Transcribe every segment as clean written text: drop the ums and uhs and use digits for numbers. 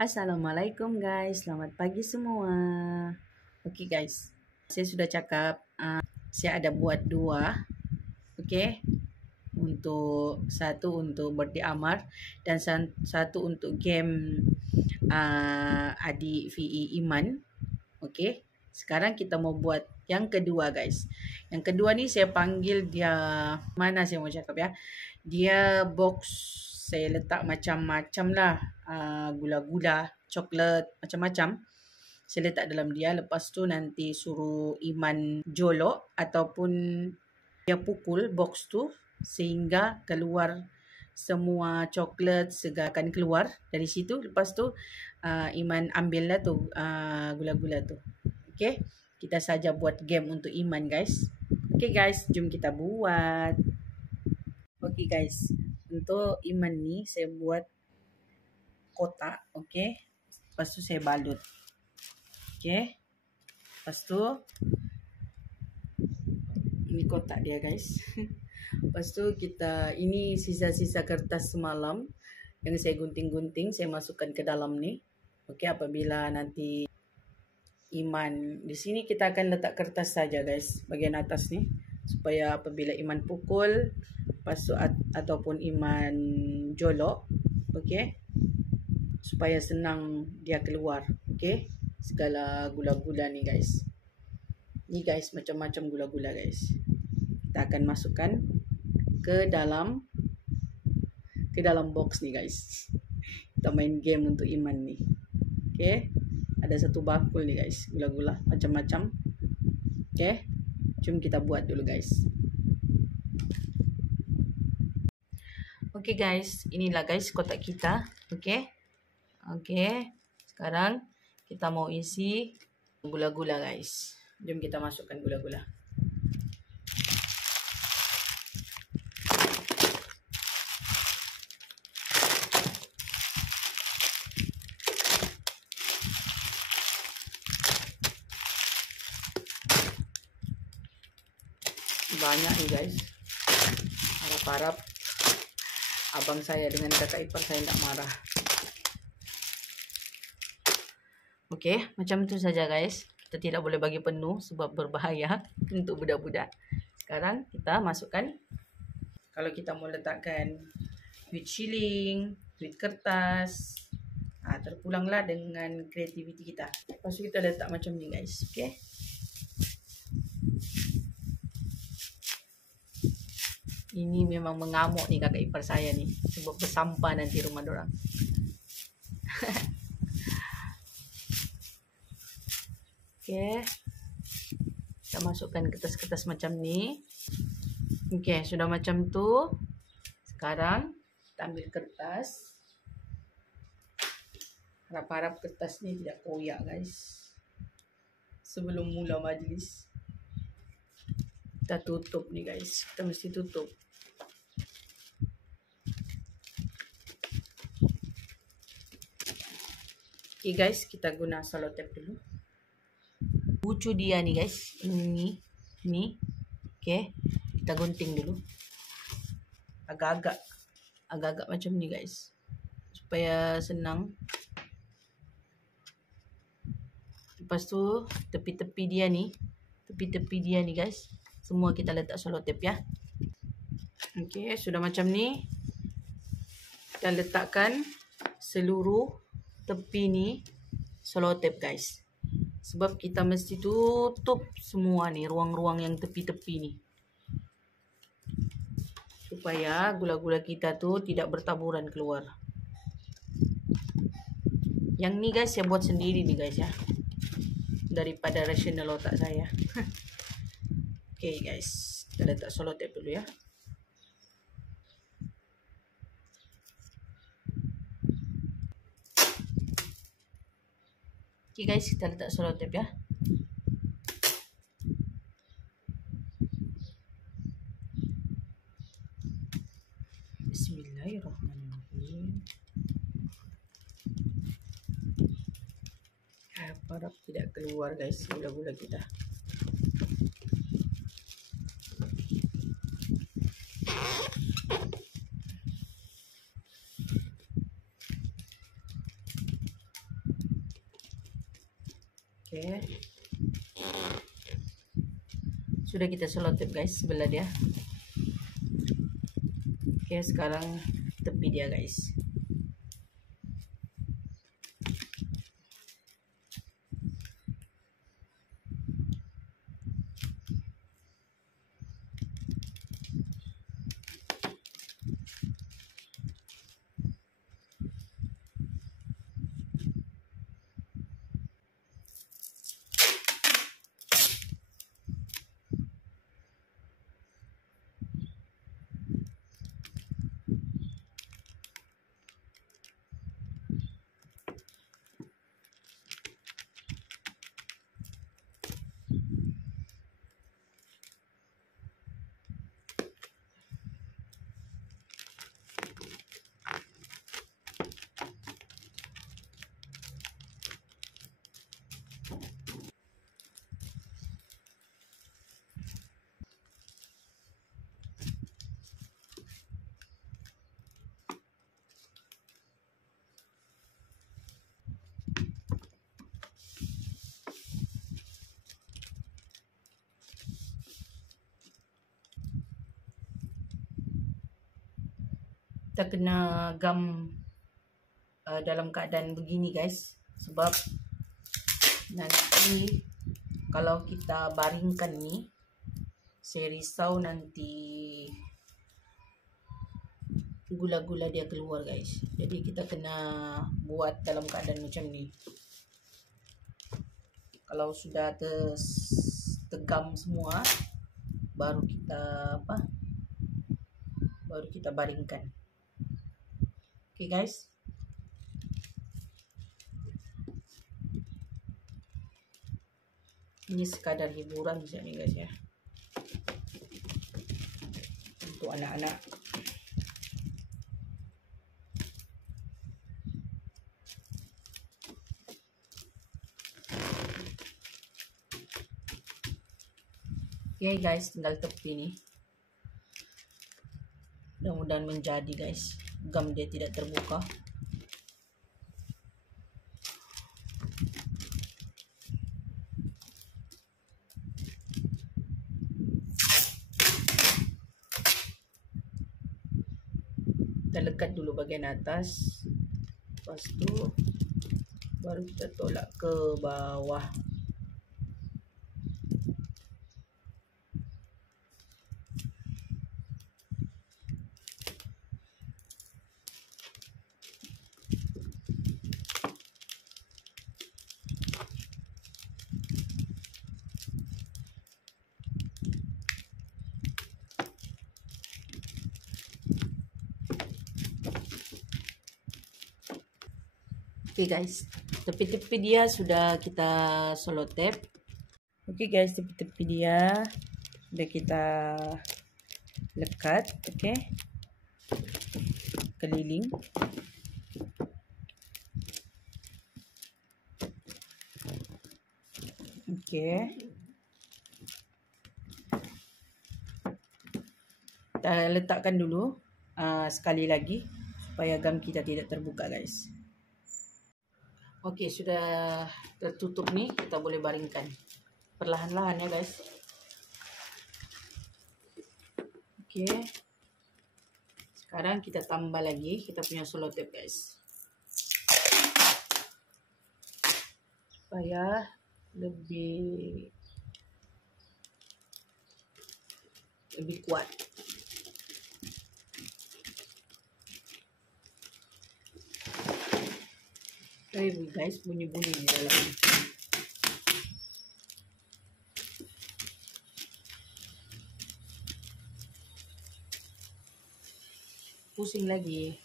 Assalamualaikum guys, selamat pagi semua. Okey guys, saya sudah cakap saya ada buat dua. Okey, satu untuk birthday Amar dan satu untuk game adik VE Iman. Okey, sekarang kita mau buat yang kedua guys. Yang kedua ni saya panggil dia, mana saya mau cakap ya, dia box saya letak macam-macam lah, gula-gula, coklat, macam-macam saya letak dalam dia. Lepas tu nanti suruh Iman jolok ataupun dia pukul box tu sehingga keluar semua coklat segala akan keluar dari situ. Lepas tu Iman ambil lah tu gula-gula tu. Okay, kita saja buat game untuk Iman guys. Okay guys, jom kita buat. Okay guys, untuk Iman ni saya buat kotak. Okay, lepas tu saya balut. Okay, lepas tu ini kotak dia guys. Lepas tu ini sisa-sisa kertas semalam yang saya gunting-gunting, saya masukkan ke dalam ni. Okay, apabila nanti Iman di sini kita akan letak kertas saja guys, bagian atas ni, supaya apabila Iman pukul, lepas tu ataupun Iman jolok, okay, supaya senang dia keluar. Okay, segala gula-gula ni guys. Ni guys, macam-macam gula-gula guys. Kita akan masukkan ke dalam box ni guys. Kita main game untuk Iman ni. Okay, ada satu bakul ni guys, gula-gula macam-macam. Okay, jom kita buat dulu guys. Okay guys, inilah guys kotak kita. Okay, sekarang kita mau isi gula-gula guys. Jom kita masukkan gula-gula. Banyak nih guys. Harap-harap abang saya dengan kakak ipar saya tidak marah. Oke, macam itu saja guys. Kita tidak boleh bagi penuh sebab berbahaya untuk budak-budak. Sekarang kita masukkan. Kalau kita mau letakkan duit shilling, duit kertas, terpulanglah dengan kreativiti kita. Lepas itu kita letak macam ni guys. Oke. Ini memang mengamuk nih kakak ipar saya nih, sebab bersampah nanti rumah dorang. Oke, kita masukkan kertas-kertas macam ni. Oke, sudah macam tu. Sekarang kita ambil kertas. Harap-harap kertas ni tidak koyak guys. Sebelum mula majlis, kita tutup nih guys. Kita mesti tutup. Oke guys, kita guna selotip dulu. Lucu dia nih guys. Ini. Oke, kita gunting dulu. Agak-agak macam ni guys, supaya senang. Lepas tu tepi-tepi dia nih guys, semua kita letak selotip ya. Oke, sudah macam ni. Kita letakkan seluruh tepi ni selotip guys. Sebab kita mesti tutup semua nih ruang-ruang yang tepi-tepi nih, supaya gula-gula kita tuh tidak bertaburan keluar. Yang ni guys saya buat sendiri nih guys ya, daripada rasional otak saya. Oke guys, kita letak selotip dulu ya. Oke guys, kita letak selotip ya. Bismillahirrahmanirrahim. Harap tidak keluar guys gula-gula kita. Sudah kita selotip guys sebelah dia. Oke, sekarang tepi dia guys. Kita kena gam dalam keadaan begini guys, sebab nanti kalau kita baringkan ni, saya risau nanti gula-gula dia keluar guys. Jadi kita kena buat dalam keadaan macam ni. Kalau sudah tegam semua, baru kita baru kita baringkan. Okay guys. Ini sekadar hiburan saja nih guys ya. Untuk anak-anak. Oke guys, tinggal tepi nih. Mudah-mudahan menjadi guys. Gam dia tidak terbuka. Kita lekat dulu bagian atas. Lepas tu baru kita tolak ke bawah. Oke guys, tepi-tepi dia sudah kita selotip. Oke guys, tepi-tepi dia sudah kita lekat. Oke, keliling. Oke, kita letakkan dulu sekali lagi supaya gam kita tidak terbuka guys. Oke, sudah tertutup nih, kita boleh baringkan perlahan-lahan ya guys. Oke, sekarang kita tambah lagi kita punya selotip guys, supaya lebih kuat. Guys, bunyi-bunyi di dalam. Pusing lagi.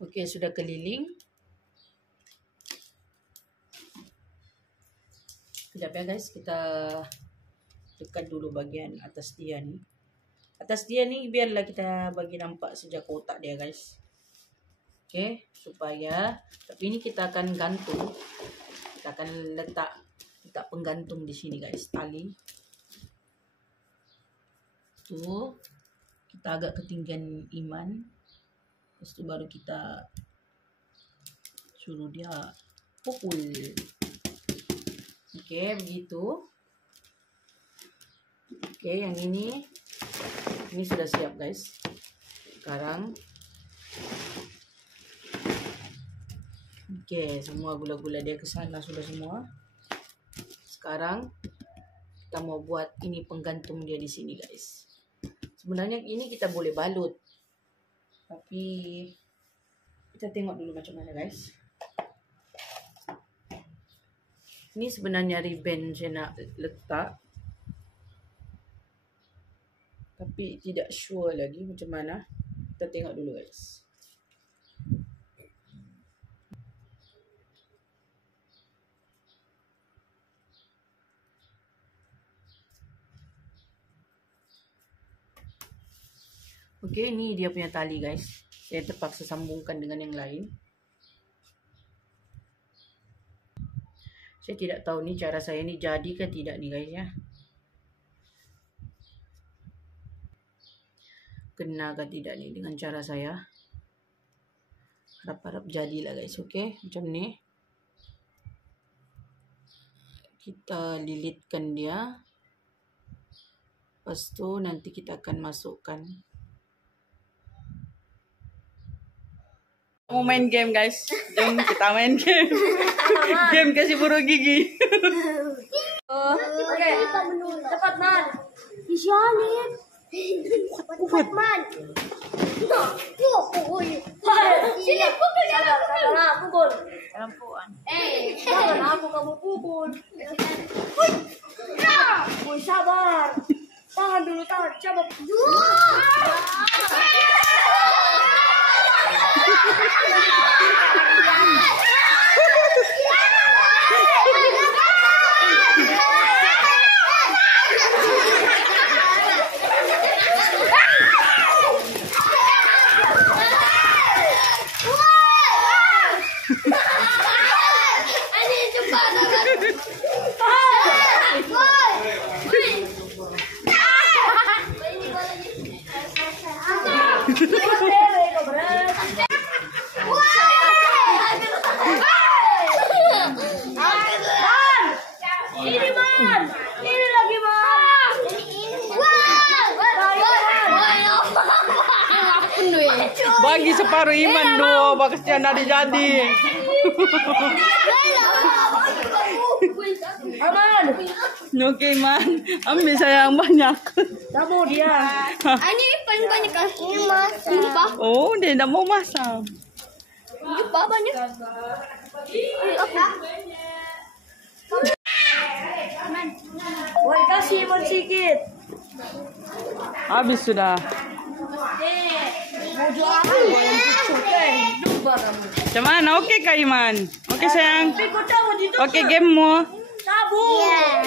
Oke, sudah keliling. Sekejap ya guys, kita dekat dulu bagian atas dia nih. Atas dia nih biarlah kita bagi nampak sejak kotak dia guys. Okey, supaya tapi ini kita akan gantung. Kita akan letak penggantung di sini guys, tali. Tu kita agak ketinggian Iman. Lepas tu baru kita suruh dia pukul. Okey, begitu. Okey, yang ini sudah siap guys. Sekarang okey, semua gula-gula dia ke sana sudah semua. Sekarang kita mau buat ini penggantung dia di sini guys. Sebenarnya ini kita boleh balut. Tapi kita tengok dulu macam mana guys. Ini sebenarnya ribbon saya nak letak. Tapi tidak sure lagi macam mana. Kita tengok dulu guys. Okey, ni dia punya tali guys. Saya terpaksa sambungkan dengan yang lain. Saya tidak tahu ni cara saya ni jadi ke tidak ni guys ya. Kena ke tidak ni dengan cara saya. Harap-harap jadilah guys. Okey, macam ni. Kita lilitkan dia. Lepas tu nanti kita akan masukkan. Mau main game guys. Jom kita main game. Game kasih burung gigi. Oke, cepat man. Isianin. Cepat man. Pukul. Sini pukul. Salah pukul. Dalam puan. Jangan aku kamu pukul. Woi, sabar. Tahan dulu, tahan. Coba. Bagi separuh Iman doh, bagus dia nak jadi. Aman. Okey Iman, ambil sayang banyak. Kamu dia. Ini paling banyak kan? Ini masak. Ini pak. Oh, dia tak mau masak. Ini pak banyak. Woi, kasih Iman sedikit. Habis sudah. Bodoh apa yang cucuk lupa kamu. Macam mana? Okey kah Iman? Okey sayang. Tapi kau tahu di Okey game mu. sabun.